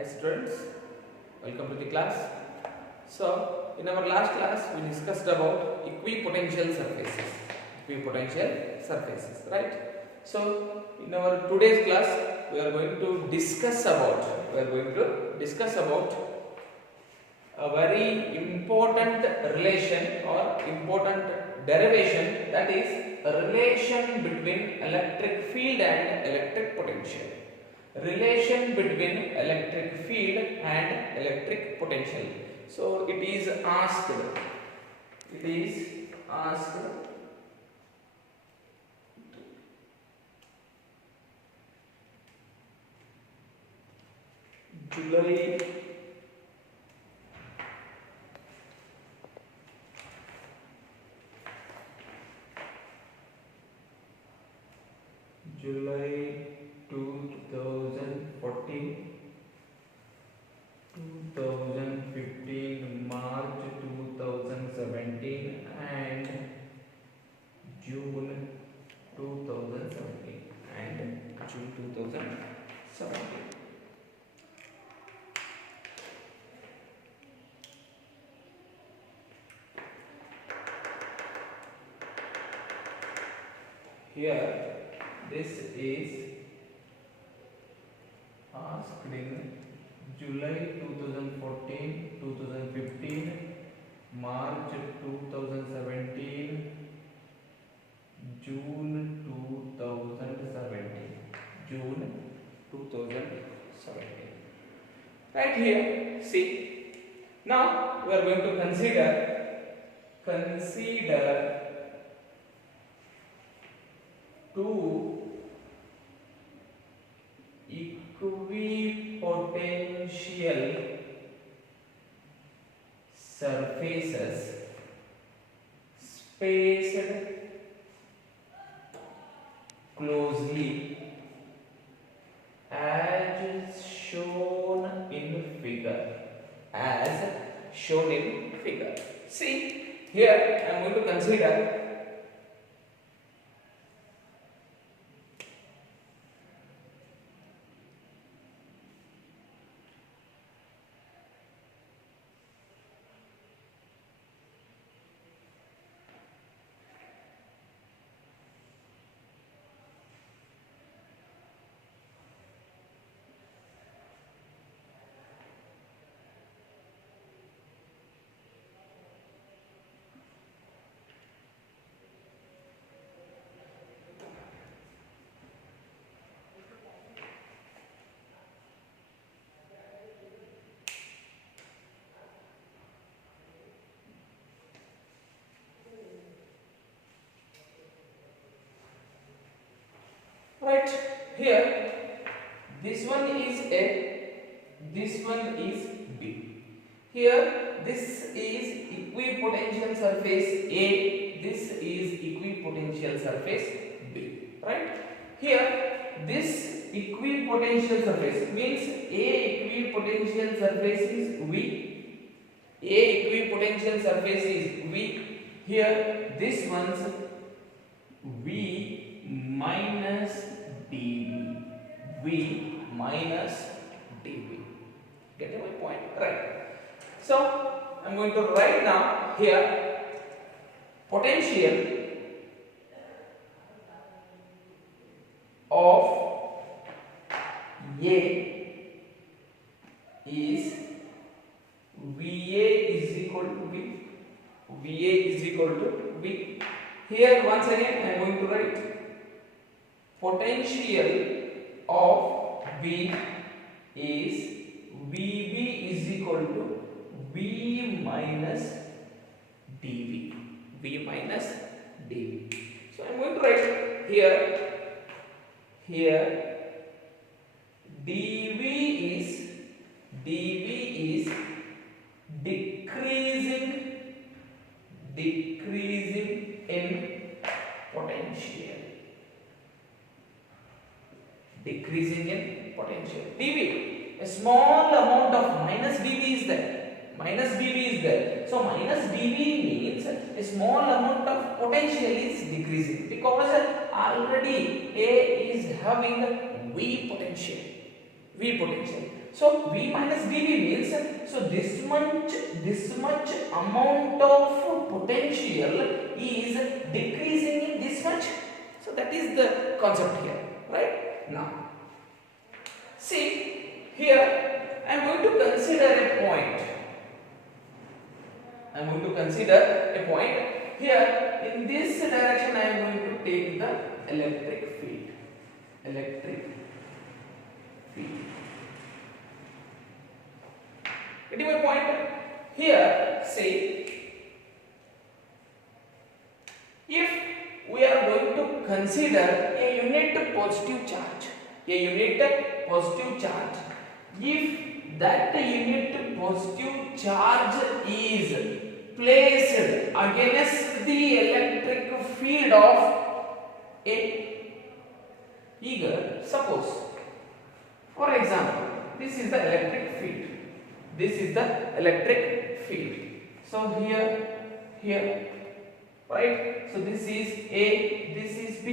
Hi students, welcome to the class. So, in our last class we discussed about equipotential surfaces. Equipotential surfaces, right? So, in our today's class we are going to discuss about a very important relation or important derivation, that is a relation between electric field and electric potential. Relation between electric field and electric potential. So it is asked July 2014, 2015, March 2017 and June 2017 Here this is asked in July 2014, 2015, March 2017, June 2017. Right here, see. Now we are going to consider two equipotential surfaces spaced closely as shown in figure. See, here I am going to consider right here, this one is A, this one is B. Here this is equipotential surface A, this is equipotential surface B, right? Here this equipotential surface means A equipotential surface is V, Here this one's V minus dV. Getting my point? Right. So I am going to write now here potential of A is VA is equal to V. Here once again I am going to write potential of V is VB is equal to V minus dV. So I am going to write here dV is decreasing in potential. dV, a small amount of minus dV is there. So minus dV means a small amount of potential is decreasing, because already A is having V potential. V potential. So V minus dV means, so this much amount of potential is decreasing in this much. So that is the concept here, right? Now see here, I am going to consider a point. I am going to consider a point here. In this direction I am going to take the electric field. Electric field. Getting my point? Here, say, if we are going to consider a unit positive charge, if that unit positive charge is placed against the electric field of A. Eager, suppose, for example, this is the electric field. This is the electric field. So here, right? So this is A, this is B.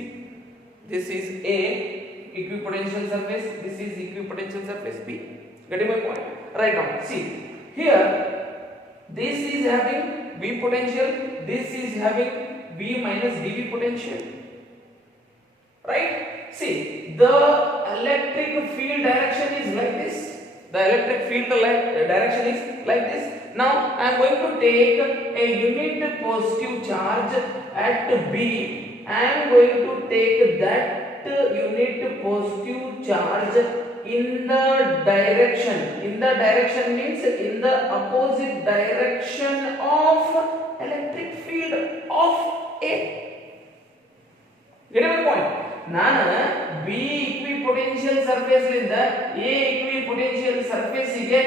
This is A, equipotential surface. This is equipotential surface B. Getting my point? Right now, see here. This is having V potential. This is having V minus dV potential. Right? See, the electric field direction is like this. The electric field direction is like this. Now I am going to take a unit positive charge at B. I am going to take that unit positive charge in the direction. In the direction means in the opposite direction of electric field of A. Get my point? ನಾನು B equipotential surface ಲಿಂದ A equipotential surface ಗೆ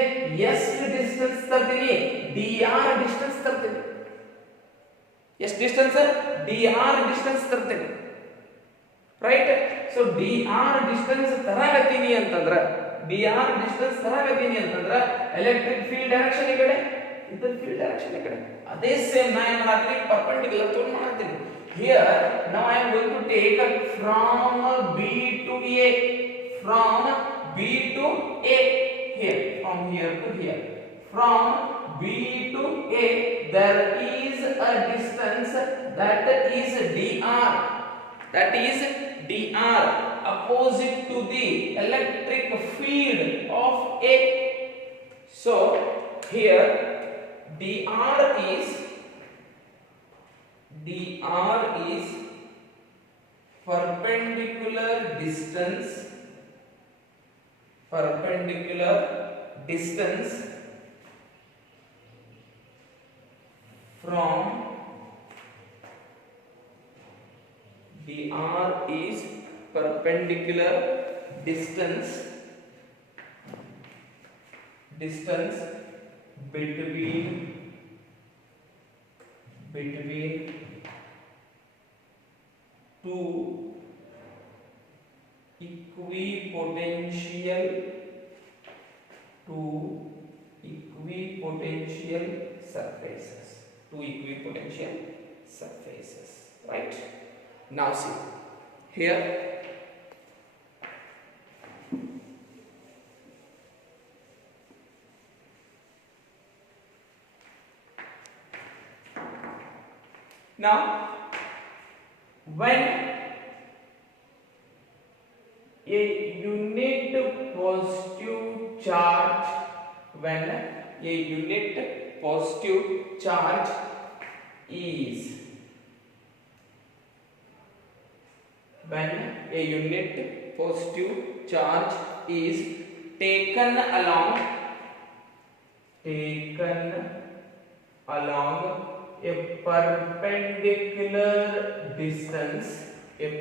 ಎಷ್ಟು distance ತರ್ತೀನಿ? dr distance ತರ್ತೀನಿ. ಎಷ್ಟು distance? dr distance ತರ್ತೀನಿ. Right? So dr distance ತರಗತೀನಿ ಅಂತಂದ್ರ electric field direction ಈ ಕಡೆ, ಇದರ ಫೀಲ್ಡ್ ಡೈರೆಕ್ಷನ್ ಈ ಕಡೆ. ಅದೇ ಸೇಮ್ ನಾ ಏನು ಮಾಡ್ತೀನಿ? ಪರ್ಪೆಂಡಿಕ್ಯುಲರ್ ತಗೊಂಡು ಮಾಡ್ತೀನಿ. Here now I am going to take from B to A, from B to A, here, from here to here, from B to A there is a distance that is dr opposite to the electric field of A. So here dr is perpendicular distance from dr is perpendicular distance between two equipotential surfaces, right? Now see here, now when a unit positive charge is taken along a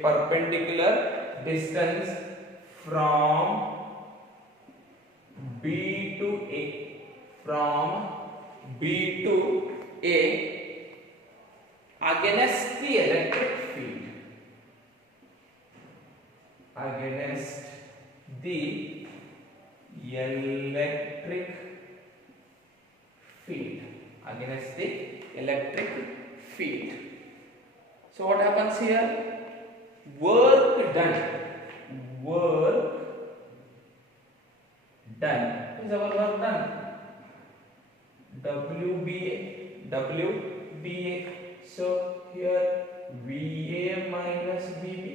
perpendicular distance from B to A against the electric field, So what happens here? Work done done. Is our work done? WBA. So here VA minus VB.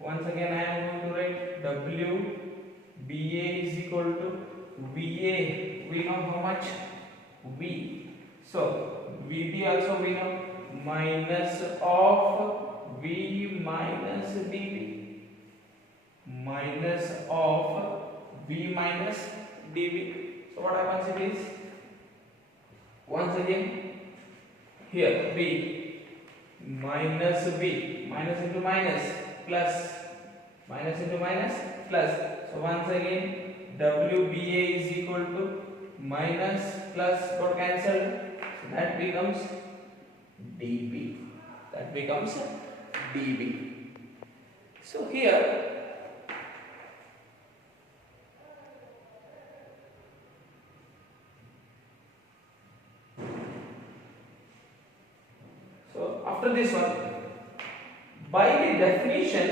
Once again I am going to write WBA is equal to VA. We know how much? V. So VB also we know, minus of V minus dV. Minus of V minus dV. So what happens it is, once again here V minus V, minus into minus plus, minus into minus plus. So once again WBA is equal to minus plus got cancelled, so that becomes dB. That becomes dB. So here after this one, by the definition,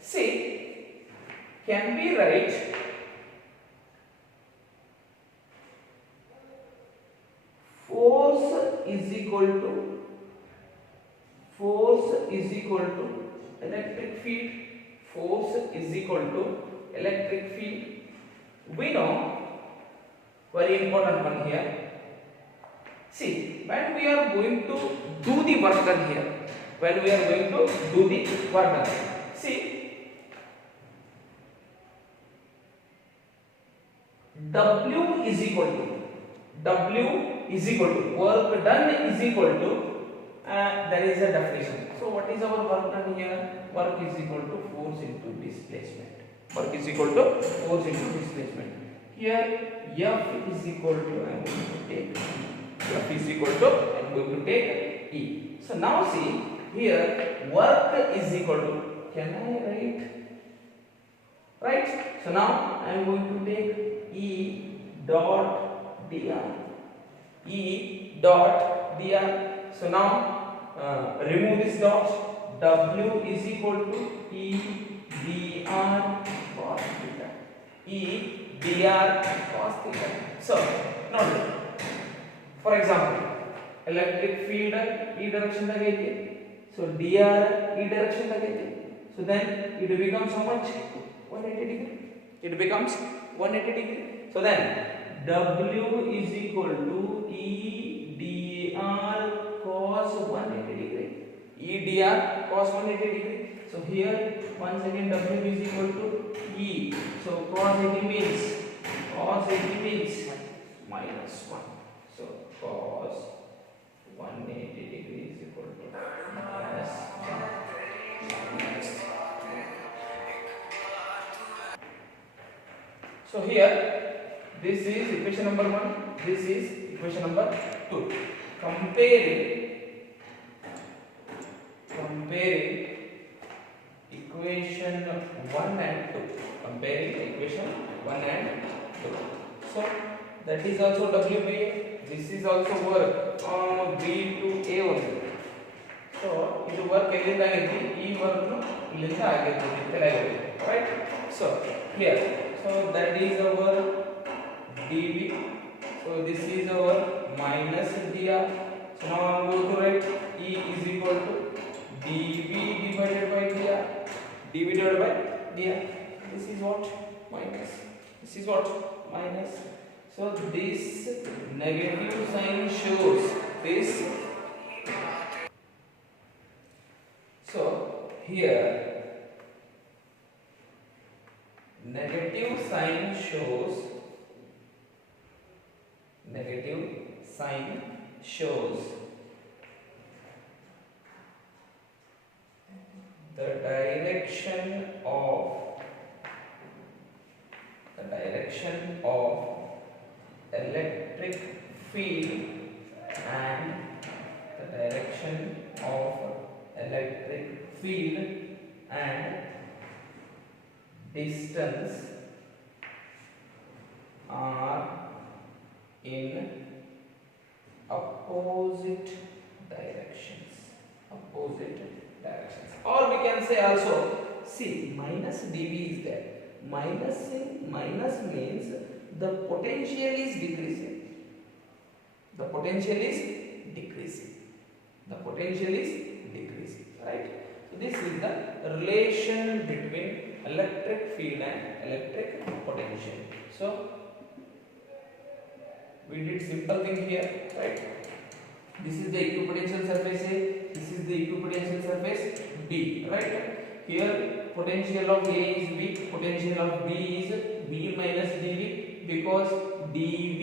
say, can we write force is equal to electric field. Force is equal to electric field. We know, very important one here. See, when we are going to do the work done here, see, W is equal to work done is equal to, there is a definition. So what is our work done here? Work is equal to force into displacement. Here F is equal to, I am going to take E. So now see, here work is equal to, can I write? Right? So now I am going to take E dot dr. So now remove this dot. W is equal to E dr cos theta. E dr cos theta. So now, for example, electric field E direction lagayte, so dr E direction lagayte, so then it becomes how much? 180 degree. It becomes 180 degree. So then W is equal to E dr cos 180 degree. E dr cos 180 degree. So here once again W is equal to E. So cos 80 means minus 1. So cos 180 degree is equal to minus 1. So here this is equation number 1, this is equation number 2. Comparing equation 1 and 2. So that is also WBA. This is also work on B to A only. So it work ಎಲ್ಲಿಂದ ಆಗೈತಿ, ಈ work ಇಲ್ಲಿಂದ ಆಗೈತಿ ತೆಳಗೆ, right? So here, so that is our dB. So this is our minus dr. So now I am going to write E is equal to dB divided by dr. This is what? Minus. So this negative sign shows this. So here negative sign shows the direction of electric field and distance are in opposite directions. directions. Or we can say also, see, minus dV is there. Minus means the potential is decreasing. The potential is decreasing. The potential is decreasing, right? So this is the relation between electric field and electric potential. So we did simple thing here, right? This is the equipotential surface A, this is the equipotential surface B, right? Here potential of A is V, potential of B is V minus dV, because dV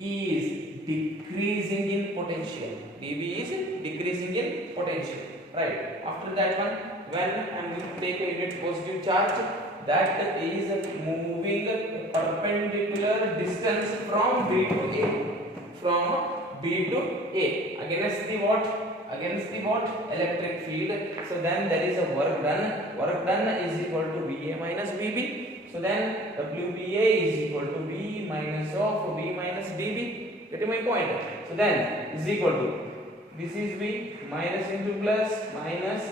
is decreasing in potential. dV is decreasing in potential, right? After that one, when I am going to take a unit positive charge, that is moving perpendicular distance from B to A, from B to A against the what? Against the what? Electric field. So then there is a work done. Work done is equal to VA minus VB. So then WBA is equal to V minus of V minus dV. Getting my point? So then is equal to, this is V minus into plus, minus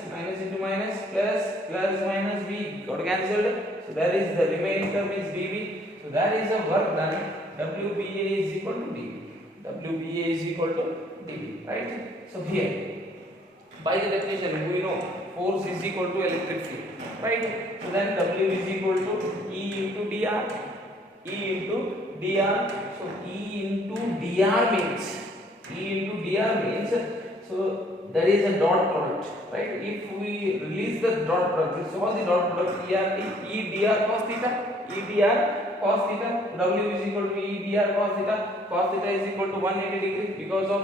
into minus, plus minus V got cancelled. So there is the remaining term is dV. So that is a work done. WBA is equal to dV. WBA is equal to dV, right? So here, by the definition, we know force is equal to electric field, right? So then W is equal to E into dr. E into dr. So E into dr means, so there is a dot product, right? If we release the dot product, so what is the dot product? E dr cos theta, E dr cos theta. W is equal to E dr cos theta. Cos theta is equal to 180 degrees because of,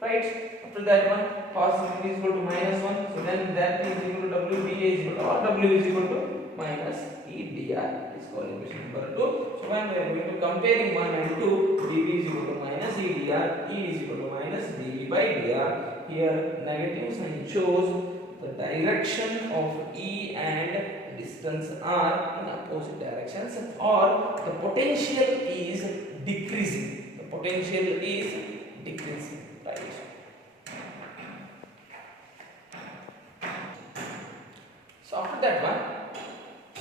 right? After that one, cos is equal to minus 1. So then that is equal to WBA is equal to, or W is equal to minus E dr. Is called equation number 2. So when we are going to comparing 1 and 2, dV is equal to minus E dr, E is equal to minus dV by dr. Here negative sign shows the direction of E and distance are in opposite directions, or the potential is decreasing. The potential is decreasing, right? So after that one,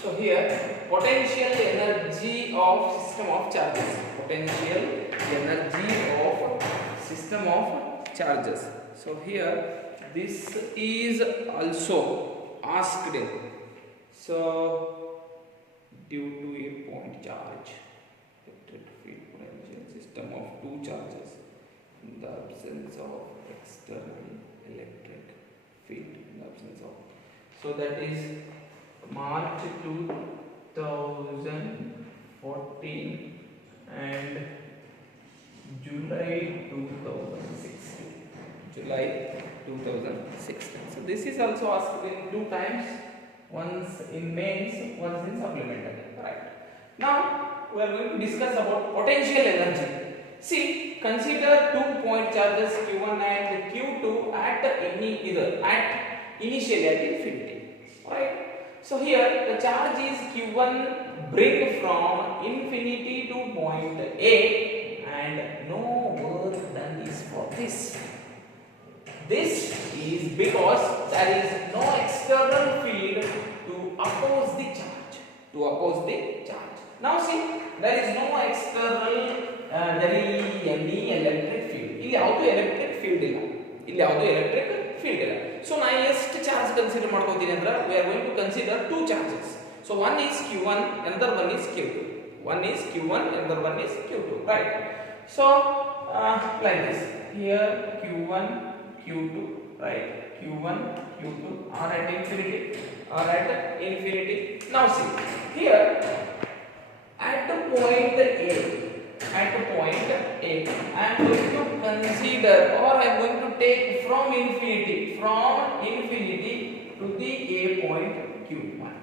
so here potential energy of system of charges. Potential energy of system of charges. So here this is also asked. So due to a point charge, electric field potential system of two charges in the absence of external electric field, in the absence of, so that is March 2014 and July 2016. July 2016. So this is also asked in two times, once in mains, once in supplementary. Right. Now we are going to discuss about potential energy. See, consider 2 point charges Q1 and Q2 at any either at initially at infinity. Right. So here the charge is Q1 bring from infinity to point A, and no work done is for this. This is because there is no external field to oppose the charge. To oppose the charge. Now see, there is no external, any electric field. ಇಲ್ಲಿ ಯಾವುದು electric field ಇಲ್ಲ. ಇಲ್ಲಿ ಯಾವುದು electric field ಇಲ್ಲ. So now ಎಷ್ಟು charge consider ಮಾಡ್ಕೋತೀನಿ ಅಂದ್ರೆ we are going to consider two charges. So one is Q1, another one is Q2. One is Q1, another one is Q2, right? So like this. Here Q1, Q2, right? Q1, Q2 are at infinity, Now see, here at the point A, I am going to consider, or I am going to take from infinity to the A point Q1,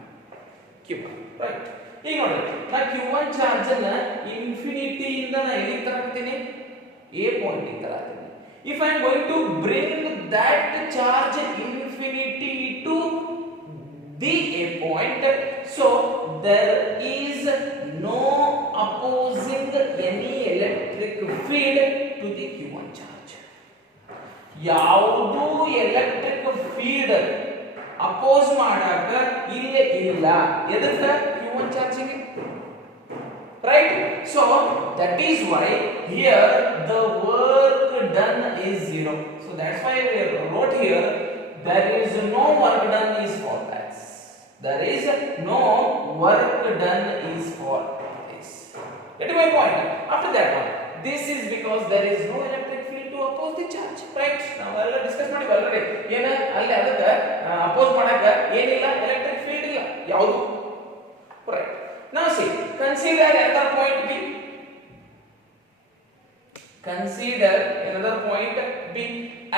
right? ಈಗ ನೋಡಿ, ನಾ Q1 charge ಅನ್ನ infinity ಇಂದ ನಾ ಎಲ್ಲಿ ತರಕತ್ತೀನಿ? A point ಗೆ ತರಕತ್ತೀನಿ. If I am going to bring that charge infinity to the A point, so there is no opposing any electric field to the Q1 charge. ಯಾವುದು electric field oppose ಮಾಡಾಕ ಇಲ್ಲೇ ಇಲ್ಲ ಎದಕ್ಕ q1 ಚಾರ್ಜಿಗೆ right. So that is why here the work done is 0. So that's why we wrote here there is no work done is for that. There is no work done is for this. Get my point? After that one, this is because there is no electric field to oppose the charge, right? Now we will discuss ಮಾಡಿ already ಏನ ಅಲ್ಲಿ ಅದಕ್ಕೆ oppose ಮಾಡಕ ಏನಿಲ್ಲ electric field ಇಲ್ಲ ಯಾವುದು right. Now see, consider another point B. Consider another point B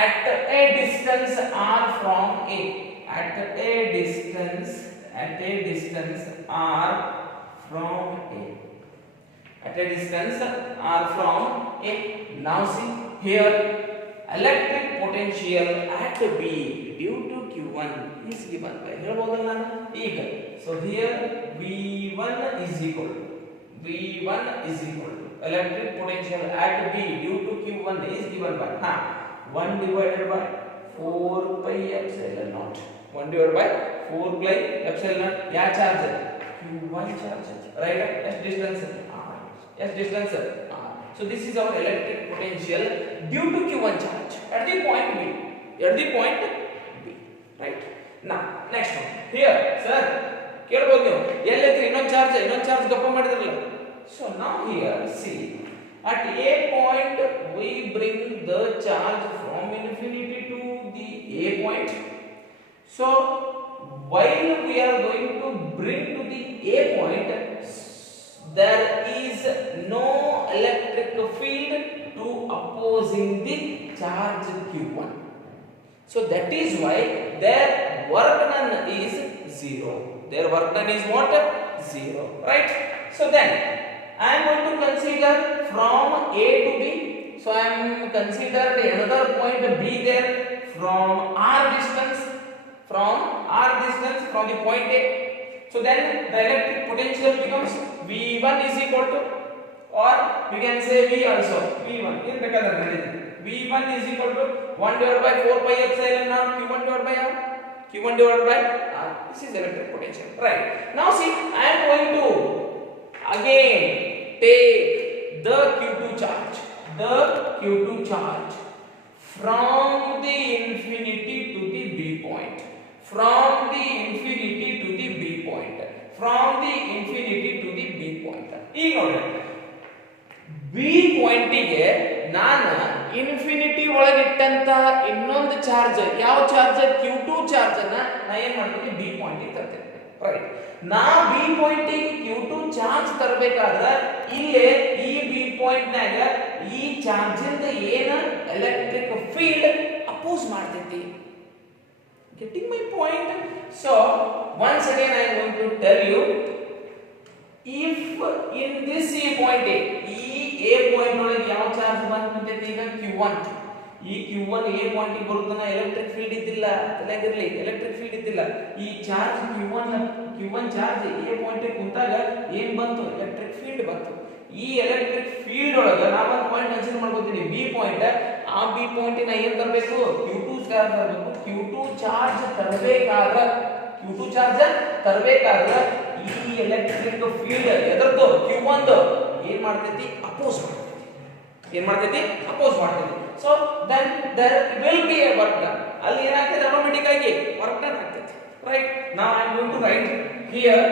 at a distance r from A. At a distance r from A. At a distance r from A. Now see here, electric potential at B due to Q1 is given by ಹೇಳ್ಬೋದಲ್ಲ ಈಗ. So here V1 is equal to electric potential at B due to Q1 is given by 1 divided by 4 pi epsilon naught. 1 divided by 4 pi epsilon naught. Yeah, charge Q1 charge, right? S distance R. So this is our electric potential due to Q1 charge at the point B. Right? Now next one. Here, sir. ಕೇಳಬಹುದು ನೀವು ಎಲ್ಲೈತ್ರಿ ಇನ್ನೊಂದು charge ಗಪ್ಪ ಮಾಡಿದ್ರಲ್ಲ. So now here see, at A point we bring the charge from infinity to the A point. So while we are going to bring to the A point, there is no electric field to opposing the charge Q1. So that is why their work done is 0. Their work done is what? 0. Right? So then I am going to consider from A to B. So I am considered another point B there from R distance from the point A. So then the electric potential becomes V1 is equal to, or we can say V also, V1 V1 is equal to 1 divided by 4 pi epsilon naught Q1 divided by R. This is electric potential, right? Now see, I am going to again take the Q2 charge from the infinity to the B point. ಈಗ ನೋಡಿ B ಪಾಯಿಂಟಿಗೆ ನಾನು infinity ಒಳಗಿಟ್ಟಂತ ಇನ್ನೊಂದು charge, ಯಾವ charge? Q2 charge ಅನ್ನ ನಾ ಏನ್ ಮಾಡ್ತೀನಿ? B ಪಾಯಿಂಟಿಗೆ ತರ್ತೇನೆ, ರೈಟ್? ನಾ B ಪಾಯಿಂಟಿಗೆ Q2 ಚಾರ್ಜ್ ತರಬೇಕಾದ್ರೆ ಇಲ್ಲೇ ಈ B ಪಾಯಿಂಟ್ ನಾಗ ಈ ಚಾರ್ಜ್ ಇಂದ ಏನ ಎಲೆಕ್ಟ್ರಿಕ್ ಫೀಲ್ಡ್ ಅಪೋಸ್ ಮಾಡ್ತೈತಿ. Getting my point? So once again I am going to tell you, if in this A point A point ಒಳಗೆ ಯಾವ ಚಾರ್ಜ್ ಬಂದಿದೆ? ಈಗ Q1. ಈ Q1 A ಪಾಯಿಂಟ್ ಗೆ ಬರುತ್ತಾನ ಎಲೆಕ್ಟ್ರಿಕ್ ಫೀಲ್ಡ್ ಇದ್ದಿಲ್ಲ, ತಲೆಗಿರಲಿ, ಎಲೆಕ್ಟ್ರಿಕ್ ಫೀಲ್ಡ್ ಇದ್ದಿಲ್ಲ. ಈ charge Q1 charge A point ಗೆ ಕುಂತಾಗ ಏನು ಬಂತು? ಎಲೆಕ್ಟ್ರಿಕ್ ಫೀಲ್ಡ್ ಬಂತು. ಈ ಎಲೆಕ್ಟ್ರಿಕ್ ಫೀಲ್ಡ್ ಒಳಗೆ ನಾವು ಒಂದು ಪಾಯಿಂಟ್ ಕನ್ಸಿಡರ್ ಮಾಡ್ಕೊತೀನಿ, B ಪಾಯಿಂಟ್. ಆ B ಪಾಯಿಂಟ್ ನ ಏನು ತರಬೇಕು? Q2 ಚಾರ್ಜ್ ತರಬೇಕು. Q2 ಚಾರ್ಜ್ ತರಬೇಕಾದ್ರೆ ಈ ಎಲೆಕ್ಟ್ರಿಕ್ ಫೀಲ್ಡ್ ಎದರದು? Q1 ಏನ್ ಮಾಡ್ತೈತಿ? ಅಪೋಸ್ ಮಾಡ್ತೈತಿ. So then there will be a work done. ಅಲ್ಲಿ ಏನಾಗ್ತದೆ? ಆಟೋಮೆಟಿಕ್ ಆಗಿ ವರ್ಕ್ ಡನ್ ಆಗ್ತೈತಿ, right? Now I am going to write here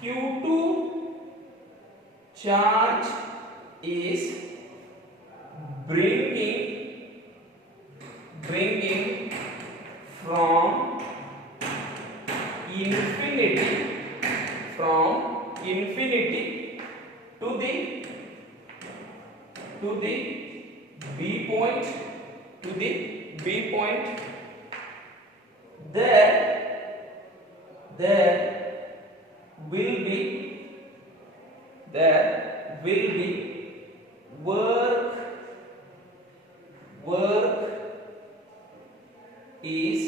Q2 charge is bringing from infinity to the B point, there will be work is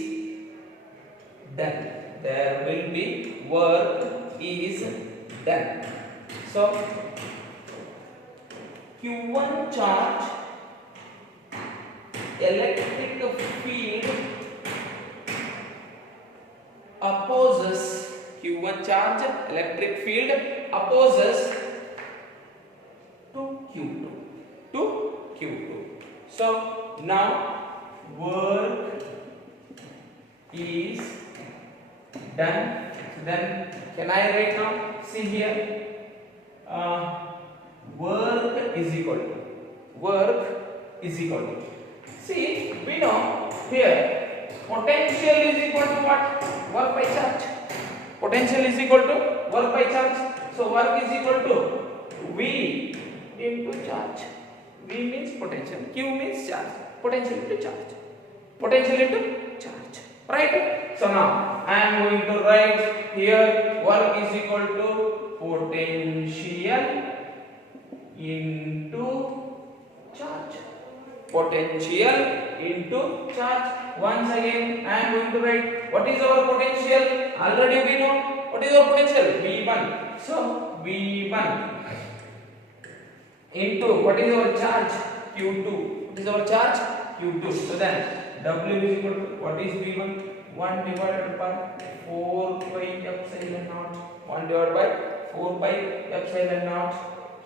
done. There will be work is done. So Q1 charge electric field opposes Q1 charge, electric field opposes to Q2, to Q2. So now work is done. So then can I write now? See here, work is equal to, see, we know here potential is equal to what? Work by charge. Potential is equal to work by charge. So work is equal to V into charge. V means potential, Q means charge. Potential into charge. Potential into charge. Right? So now I am going to write here work is equal to potential into charge. Potential into charge. Once again I am going to write what is our potential. Already we know what is our potential, V1. So V1 into what is our charge, Q2. What is our charge, Q2. So then W is equal to what is V1? 1 divided by 4 pi epsilon naught. 1 divided by 4 pi epsilon naught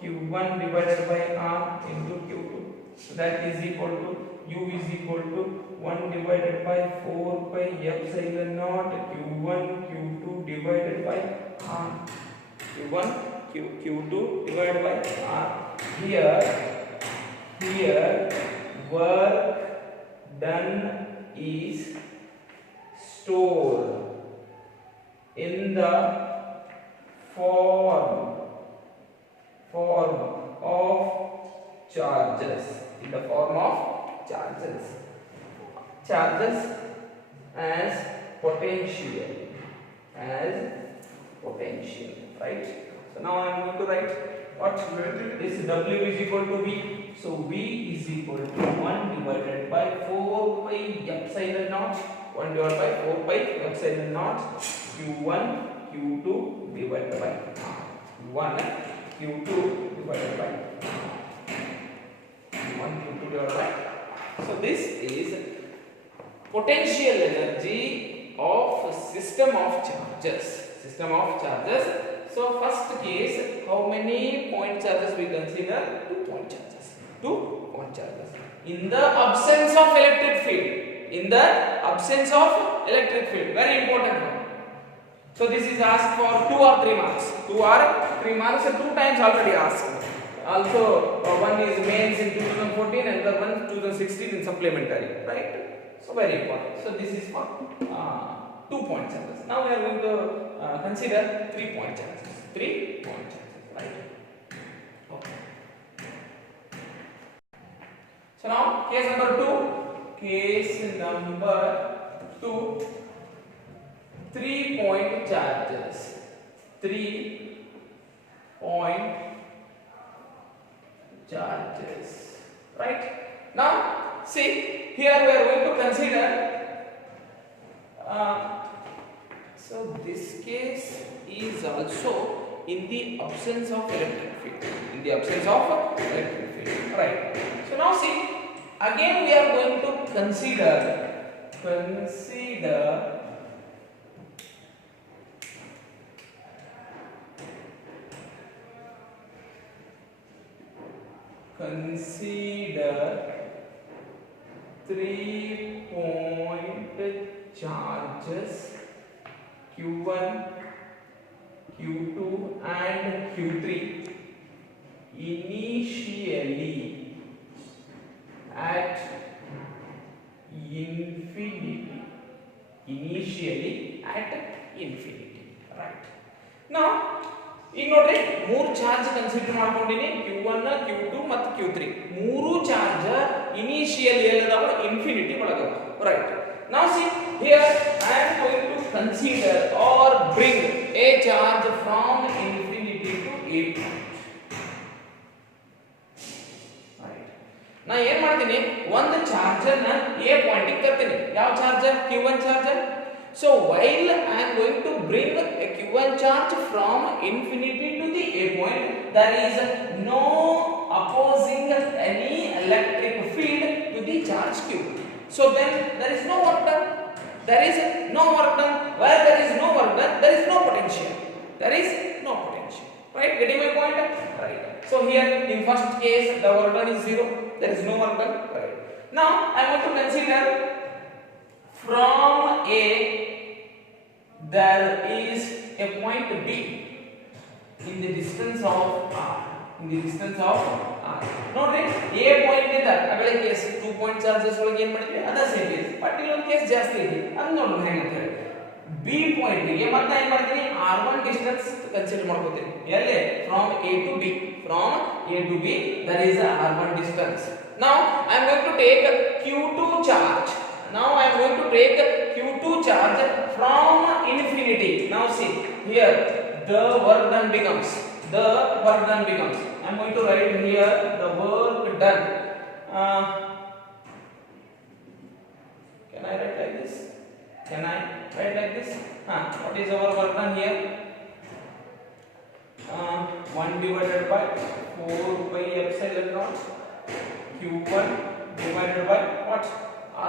Q1 divided by R into Q2. So that is equal to U is equal to 1 divided by 4 pi epsilon naught Q1 Q2 divided by R. Q1 Q2 divided by R. Here work done is stored in the form of charges. In the form of charges. Charges as potential. Right? So now I am going to write what this W is equal to V. So V is equal to 1 divided by 4 pi epsilon naught. 1 divided by 4 pi epsilon naught Q1 Q2 divided by Q1 Q2 divided by Q1 Q2 divided by. So this is potential energy of system of charges. So first case, how many point charges we consider? 2 point charges. 2 point charges. In the absence of electric field. Very important one. So this is asked for 2 or 3 marks. 2 times already asked. Also one is mains in 2014 and the one 2016 in supplementary. Right? So very important. So this is for 2 point charges. Now we are going to consider 3 point charges. 3 point charges, right? Okay. So now case number 2. 3 point charges. 3 point charges. Right? Now see, here we are going to consider so this case is also in the absence of electric field. Right? So now see, again we are going to consider consider 3 point charges Q1, Q2 and Q3 initially at infinity. Right? Now ಈಗ ನೋಡ್ರಿ 3 charge consider ಮಾಡ್ಕೊಂಡಿನಿ Q1 Q2 ಮತ್ತು Q3 ಮೂರು charge initial ಏನಿದಾವ infinity ಒಳಗದ right now see here I am going to consider or bring a charge from infinity to a right ನಾ ಏನು ಮಾಡ್ತೀನಿ ಒಂದು ಚಾರ್ಜ್ ಅನ್ನ a ಪಾಯಿಂಟ್ ಗೆ ತರ್ತೀನಿ ಯಾವ charge Q1 charge So while I am going to bring a Q1 charge from infinity to the A point, there is no opposing any electric field to the charge Q. So then there is no work done. There is no work done. Where there is no work done, there is no potential. There is no potential. Right? Getting my point? Right. So here in first case the work done is 0. There is no work done. Right. Now I want to consider from A there is a point B in the distance of R. In the distance of R. Notice A point is that agale case 2 point charges ಒಳಗೆ ಏನು ಮಾಡಿದ್ವಿ ಅದ same case but ಇಲ್ಲೊಂದು case ಜಾಸ್ತಿ ಇದೆ ಅದು ನೋಡೋಣ ಹೇಗೆ ಅಂತ ಹೇಳಿ B ಪಾಯಿಂಟ್ ಗೆ ಮತ್ತೆ ಏನು ಮಾಡ್ತೀನಿ R1 ಡಿಸ್ಟೆನ್ಸ್ ಕನ್ಸಿಡರ್ ಮಾಡ್ಕೊತೀನಿ ಎಲ್ಲಿ from A to B from A to B there is a R1 distance. Now I am going to take Q2 charge. Now I am going to take Q2 charge from infinity. Now see here the work done becomes I am going to write here the work done. Can I write like this? Can I write like this? What is our work done here? 1 divided by 4 pi epsilon naught Q1 divided by what?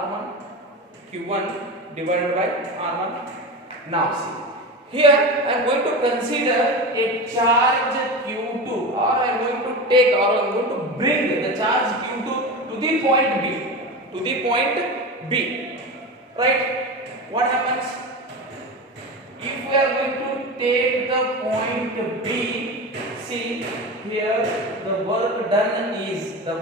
R1. Q1 divided by R1. Now see, here I am going to consider a charge Q2, or I am going to take, or I am going to bring the charge Q2 to the point B. To the point B. Right? What happens? If we are going to take the point B, see here the work done is, so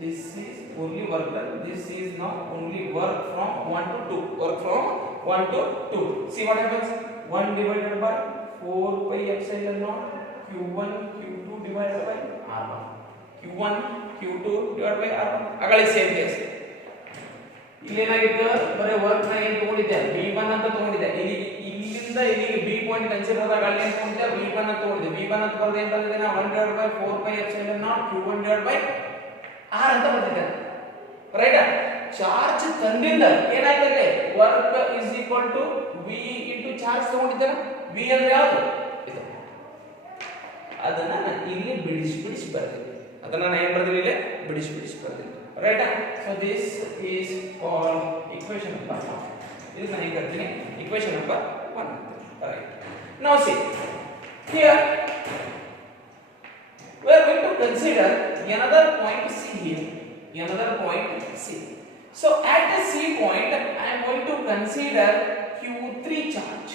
this is only work done, this is now only work from 1 to 2, work from 1 to 2. See what happens? 1 divided by 4 pi epsilon naught Q1 Q2 divided by R1. Q1 Q2 divided by R1. agale same case. ಇಲ್ಲಿ ಏನಾಗಿತ್ತು ಬರೀ work ನ ಏನು ತಗೊಂಡಿದ್ದೆ V1 ಅಂತ ತಗೊಂಡಿದ್ದೆ, ಇಲ್ಲಿಂದ ಇಲ್ಲಿಗೆ B ಪಾಯಿಂಟ್ ಕನ್ಸಿಡರ್ ಆದಾಗ ಅಲ್ಲಿ ಏನು ತಗೊಂಡಿದ್ದೆ V1 ಅಂತ ತಗೊಂಡಿದ್ದೆ. V1 ಅಂತ ಬರೆದ ಏನು ಬಂದಿದೆ ನಾ 1 divided by 4 pi epsilon naught Q1 divided by R ಅಂತ ಬರ್ತಿದೆ. ರೈಟ್? ಚಾರ್ಜ್ ತಂದಿದ್ದ ಏನಾಗ್ತದೆ work is equal to V into charge ತಗೊಂಡಿದ್ದೇನೆ. V ಅಂದ್ರೆ ಯಾವುದು ಇದು, ಅದನ್ನ ನಾನು ಇಲ್ಲಿ ಬಿಡಿಸಿ ಬರ್ತೀನಿ. ಅದನ್ನ ನಾನು ಏನು ಬರ್ತೀನಿ ಇಲ್ಲಿ ಬಿಡಿಸಿ ಬರ್ತೀನಿ. Right? So this is called equation number 1. This is I करते equation number 1. Right. Now see here we are going to consider another point C here. Another point C. So at the C point I am going to consider Q3 charge.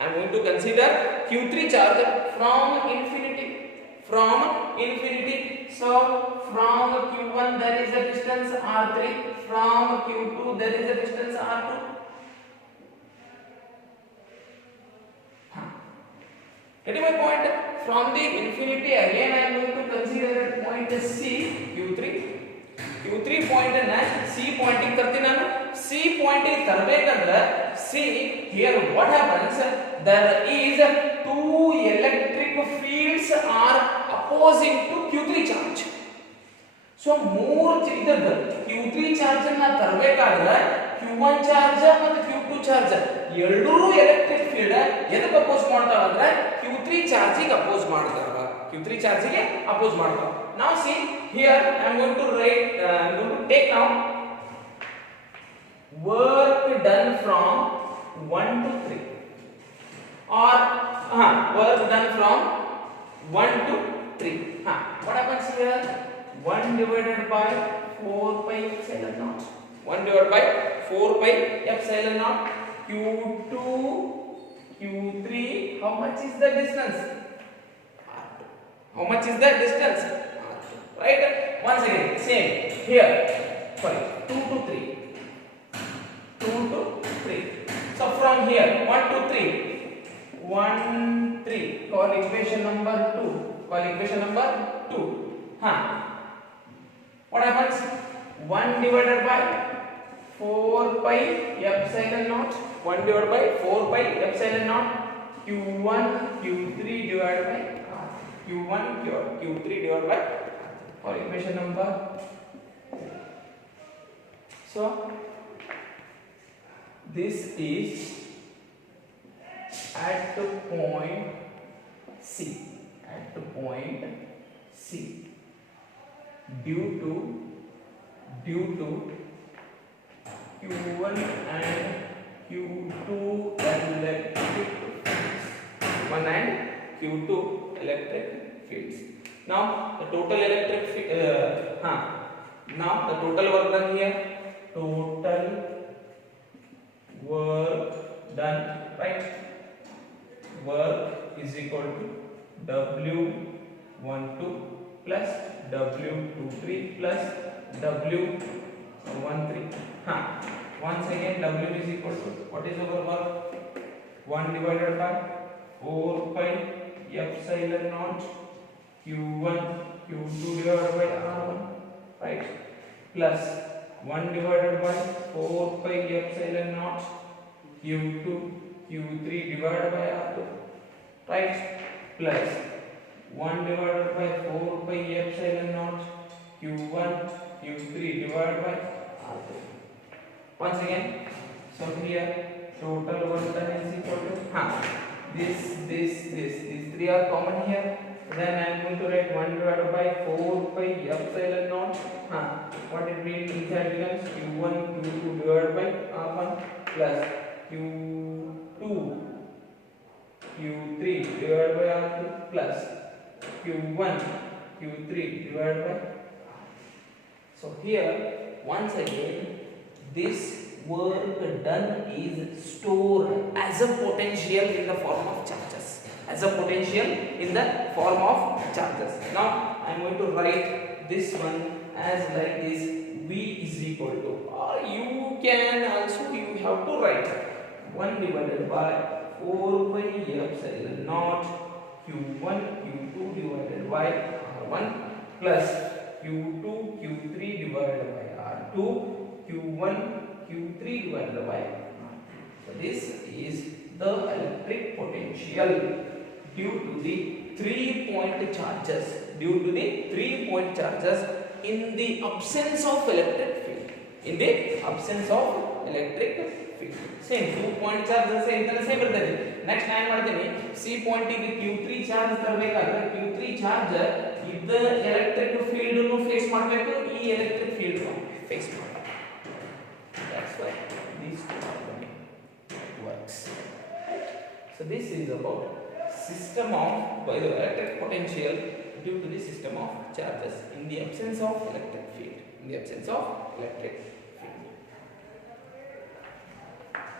I am going to consider Q3 charge from infinity. So from Q1 there is a distance R3, from Q2 there is a distance R2. Getting my point? From the infinity again I am going to consider a point C, Q3 point and C pointing करती ನಾನು C pointing ತರಬೇಕಂದ್ರೆ see here what happens, there is two electric fields are opposing to Q3 charge. So ಮೂರು ಇದರದ Q3 charge ಅನ್ನು ತರಬೇಕಾದ್ರೆ Q1 charge ಮತ್ತು Q2 charge ಎರಡೂ electric field ಎದಕ್ಕೆ oppose ಮಾಡ್ತಾವ ಅಂದ್ರೆ Q3 ಚಾರ್ಜಿಗೆ oppose ಮಾಡ್ತಾವ. Now see here I am going to write I am going to take now work done from 1 to 3 or work done from 1 to 3. What happens here? 1 divided by 4 pi epsilon naught. 1 divided by 4 pi epsilon naught Q2 Q3. How much is the distance? R2. How much is the distance? R2. Right? Once again same here. Sorry, 2 to 3. 2 to 3. So from here 1 to 3. 1 3. Call equation number 2. What happens? 1 divided by 4 pi epsilon naught. 1 divided by 4 pi epsilon naught Q1 Q3 divided by R. Q1 Q3 divided by R. For equation number. So this is at the point C, at the point C, due to Q1 and Q2 electric fields, 1 and Q2 electric fields. Now the total electric now the total work done here, total work done, right? Work is equal to W12 plus W23 plus W13. Once again, W is equal to, what is our work? 1 divided by 4 pi epsilon naught Q1 Q2 divided by R1, right? Plus 1 divided by 4 pi epsilon naught Q2 Q3 divided by R2, right? Plus 1 divided by 4 pi epsilon naught Q1 Q3 divided by R2. Once again, so here total work done is equal to these three are common here. Then I am going to write 1 divided by 4 pi epsilon naught. What it means inside becomes Q1 Q2 divided by R1 plus Q2 Q3 divided by R2 plus Q1 Q3 divided by. So here once again this work done is stored as a potential in the form of charges. As a potential in the form of charges. Now I am going to write this one as like this: V is equal to, or you can also you have to write 1 divided by 4 pi epsilon naught Q1 Q2 divided by R1 plus Q2 Q3 divided by R2 Q1 Q3 divided by R2. So this is the electric potential due to the 3-point charges, in the absence of electric field, same 2-point charges same bರ್ತದೆ. Next time ಮಾಡ್ತೀನಿ C point ಗೆ Q3 charge ತರಬೇಕಾದ್ರೆ Q3 charge ಇದ್ದ electric field ಅನ್ನು face ಮಾಡಬೇಕು, ಈ electric field ಅನ್ನು face ಮಾಡಬೇಕು. That's why these two are the works. So this is about system of electric potential due to the system of charges in the absence of electric field,